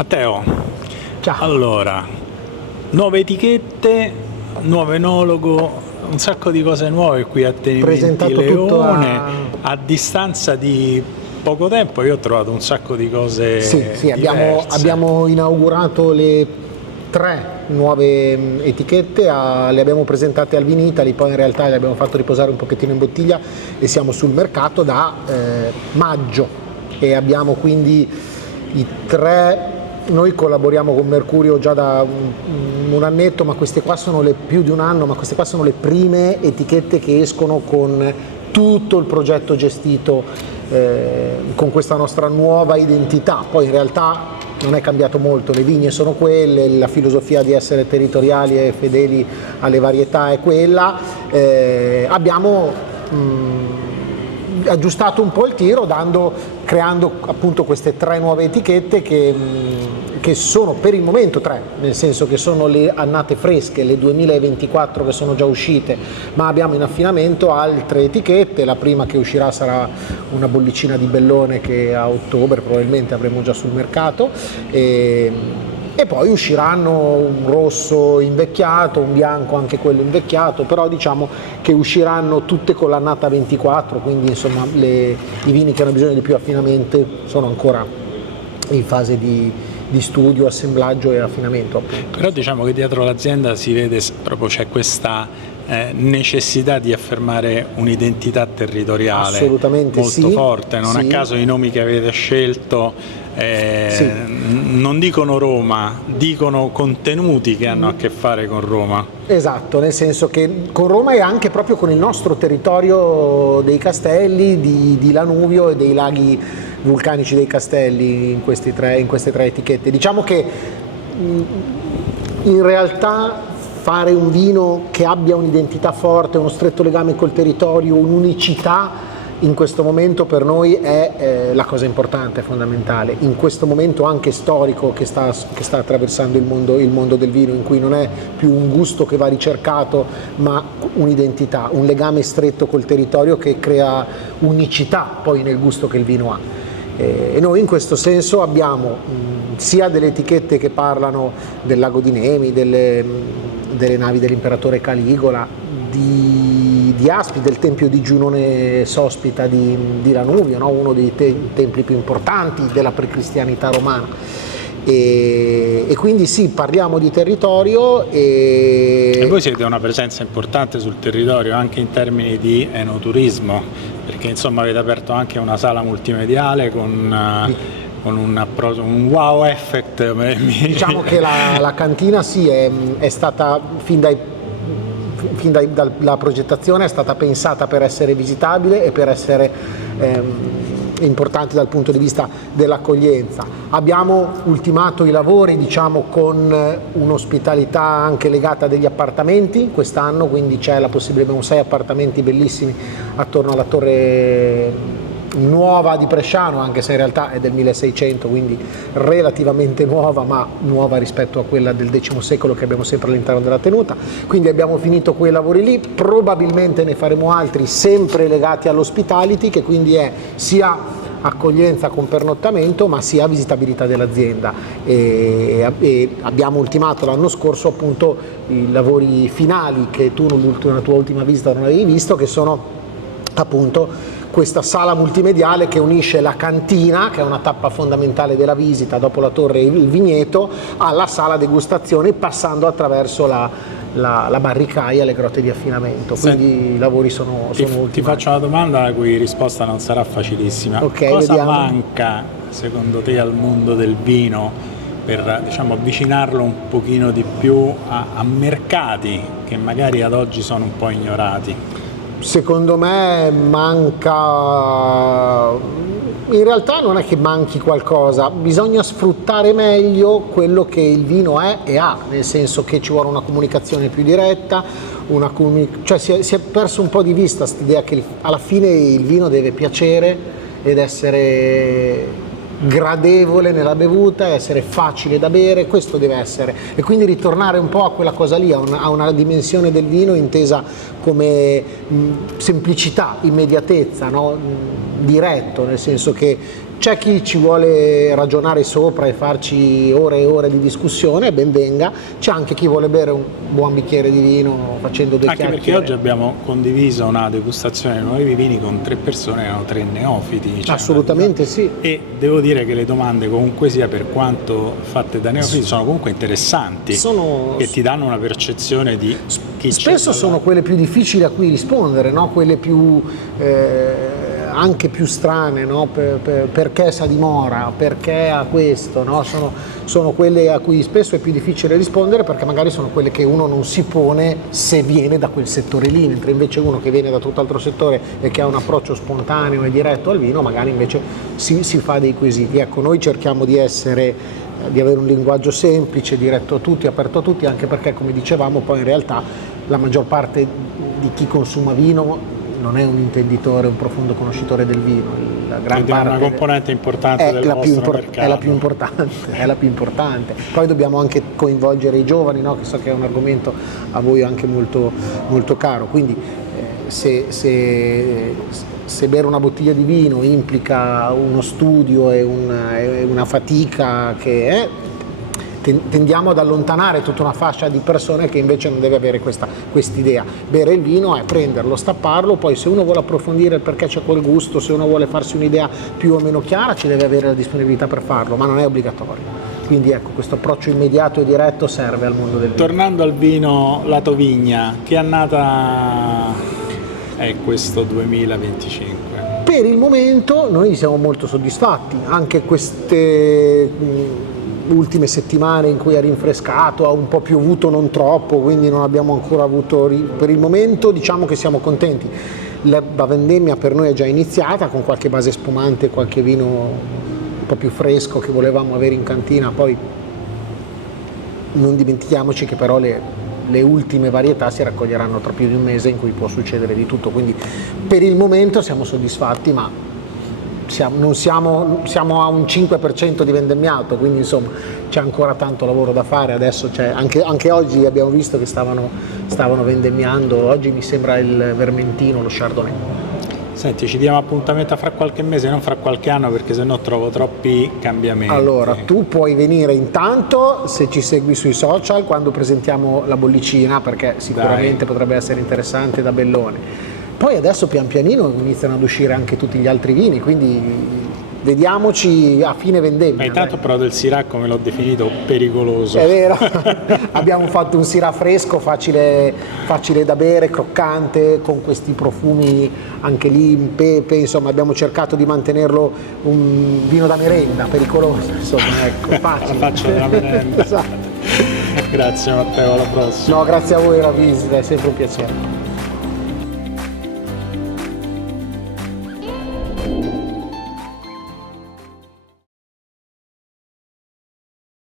Matteo, Ciao. allora, nuove etichette, nuovo enologo, un sacco di cose nuove qui a Tenimenti Leone, a distanza di poco tempo io ho trovato un sacco di cose Sì, diverse. abbiamo inaugurato le 3 nuove etichette, le abbiamo presentate al Vinitaly, poi in realtà le abbiamo fatto riposare un pochettino in bottiglia e siamo sul mercato da maggio e abbiamo quindi i 3. Noi collaboriamo con Mercurio già da un annetto, ma queste qua sono più di un anno, ma queste qua sono le prime etichette che escono con tutto il progetto gestito con questa nostra nuova identità. Poi in realtà non è cambiato molto, le vigne sono quelle, la filosofia di essere territoriali e fedeli alle varietà è quella. Abbiamo aggiustato un po' il tiro creando appunto queste 3 nuove etichette che sono per il momento 3, nel senso che sono le annate fresche, le 2024 che sono già uscite, ma abbiamo in affinamento altre etichette. La prima che uscirà sarà una bollicina di Bellone che a ottobre probabilmente avremo già sul mercato e poi usciranno un rosso invecchiato, un bianco anche quello invecchiato, però diciamo che usciranno tutte con l'annata 24, quindi insomma i vini che hanno bisogno di più affinamento sono ancora in fase di studio, assemblaggio e affinamento. Però diciamo che dietro l'azienda si vede proprio c'è questa necessità di affermare un'identità territoriale assolutamente molto forte, non a caso i nomi che avete scelto non dicono Roma, dicono contenuti che hanno a che fare con Roma. Esatto, nel senso che con Roma e anche proprio con il nostro territorio dei castelli, di Lanuvio e dei laghi vulcanici dei castelli in queste 3 etichette. Diciamo che in realtà fare un vino che abbia un'identità forte, uno stretto legame col territorio, un'unicità, in questo momento per noi è la cosa importante, fondamentale, in questo momento anche storico che sta attraversando il mondo del vino, in cui non è più un gusto che va ricercato, ma un'identità, un legame stretto col territorio che crea unicità poi nel gusto che il vino ha. E noi in questo senso abbiamo sia delle etichette che parlano del lago di Nemi, delle navi dell'imperatore Caligola, di Aspi, del tempio di Giunone Sospita di Lanuvio, no? Uno dei templi più importanti della precristianità romana. E quindi sì, parliamo di territorio e voi siete una presenza importante sul territorio anche in termini di enoturismo, perché insomma avete aperto anche una sala multimediale con un wow effect. Diciamo che la cantina è stata dalla progettazione è stata pensata per essere visitabile e per essere importante dal punto di vista dell'accoglienza. Abbiamo ultimato i lavori, diciamo, con un'ospitalità anche legata a degli appartamenti quest'anno, quindi c'è la possibilità, abbiamo 6 appartamenti bellissimi attorno alla torre nuova di Bresciano, anche se in realtà è del 1600, quindi relativamente nuova, ma nuova rispetto a quella del X secolo che abbiamo sempre all'interno della tenuta. Quindi abbiamo finito quei lavori lì, probabilmente ne faremo altri sempre legati all'hospitality, che quindi è sia accoglienza con pernottamento ma sia visitabilità dell'azienda, e abbiamo ultimato l'anno scorso appunto i lavori finali che tu nella tua ultima visita non avevi visto, che sono appunto questa sala multimediale che unisce la cantina, che è una tappa fondamentale della visita dopo la torre e il vigneto, alla sala degustazione, passando attraverso la barricaia e le grotte di affinamento. Quindi i lavori sono ultimati. Ti faccio una domanda la cui risposta non sarà facilissima. Okay, cosa vediamo. manca secondo te al mondo del vino per, diciamo, avvicinarlo un pochino di più a mercati che magari ad oggi sono un po' ignorati? Secondo me manca, in realtà non è che manchi qualcosa, bisogna sfruttare meglio quello che il vino è e ha, nel senso che ci vuole una comunicazione più diretta, cioè si è perso un po' di vista quest'idea che alla fine il vino deve piacere ed essere gradevole nella bevuta, essere facile da bere, questo deve essere, e quindi ritornare un po' a quella cosa lì, a una dimensione del vino intesa come semplicità, immediatezza, no? Diretto, nel senso che C'è chi ci vuole ragionare sopra e farci ore e ore di discussione, ben venga. C'è anche chi vuole bere un buon bicchiere di vino facendo due Anche chiacchiere. perché oggi abbiamo condiviso una degustazione dei nuovi vini con 3 persone, erano 3 neofiti. Cioè Assolutamente sì. E devo dire che le domande, comunque sia, per quanto fatte da neofiti, sono comunque interessanti e ti danno una percezione di chi spesso c'è sono quelle più difficili a cui rispondere, no? Quelle più anche più strane, no? Perché sa di Mora, perché ha questo, no? Sono quelle a cui spesso è più difficile rispondere, perché magari sono quelle che uno non si pone se viene da quel settore lì, mentre invece uno che viene da tutt'altro settore e che ha un approccio spontaneo e diretto al vino magari invece si fa dei quesiti. Ecco, noi cerchiamo di avere un linguaggio semplice, diretto a tutti, aperto a tutti, anche perché, come dicevamo, poi in realtà la maggior parte di chi consuma vino non è un intenditore, un profondo conoscitore del vino. La gran parte una componente importante del nostro mercato. È la più importante. Poi dobbiamo anche coinvolgere i giovani, no? Che so che è un argomento a voi anche molto, molto caro. Quindi se bere una bottiglia di vino implica uno studio e una fatica tendiamo ad allontanare tutta una fascia di persone che invece non deve avere quest'idea. Bere il vino è prenderlo, stapparlo, poi se uno vuole approfondire il perché c'è quel gusto, se uno vuole farsi un'idea più o meno chiara, ci deve avere la disponibilità per farlo, ma non è obbligatorio. Quindi ecco, questo approccio immediato e diretto serve al mondo del vino. Tornando al vino Lato Vigna, che annata è questo 2025? Per il momento noi siamo molto soddisfatti, anche queste ultime settimane in cui ha rinfrescato, ha un po' piovuto, non troppo, quindi non abbiamo ancora avuto, per il momento diciamo che siamo contenti. La vendemmia per noi è già iniziata con qualche base spumante, qualche vino un po' più fresco che volevamo avere in cantina, poi non dimentichiamoci che però le ultime varietà si raccoglieranno tra più di un mese, in cui può succedere di tutto, quindi per il momento siamo soddisfatti, ma siamo a un 5% di vendemmiato, quindi insomma c'è ancora tanto lavoro da fare. Adesso anche oggi abbiamo visto che stavano vendemmiando, oggi mi sembra il Vermentino, lo Chardonnay. Senti, ci diamo appuntamento fra qualche mese, non fra qualche anno, perché sennò trovo troppi cambiamenti. Allora, tu puoi venire intanto se ci segui sui social quando presentiamo la bollicina, perché sicuramente potrebbe essere interessante da Bellone. Poi adesso pian pianino iniziano ad uscire anche tutti gli altri vini, quindi vediamoci a fine vendemmia. Ma intanto però del Syrah, come l'ho definito, pericoloso. È vero, abbiamo fatto un Syrah fresco, facile da bere, croccante, con questi profumi anche lì in pepe, insomma abbiamo cercato di mantenerlo un vino da merenda, pericoloso, insomma, ecco, facile. La faccia della merenda. Esatto. Grazie Matteo, alla prossima. No, grazie a voi, la visita, è sempre un piacere.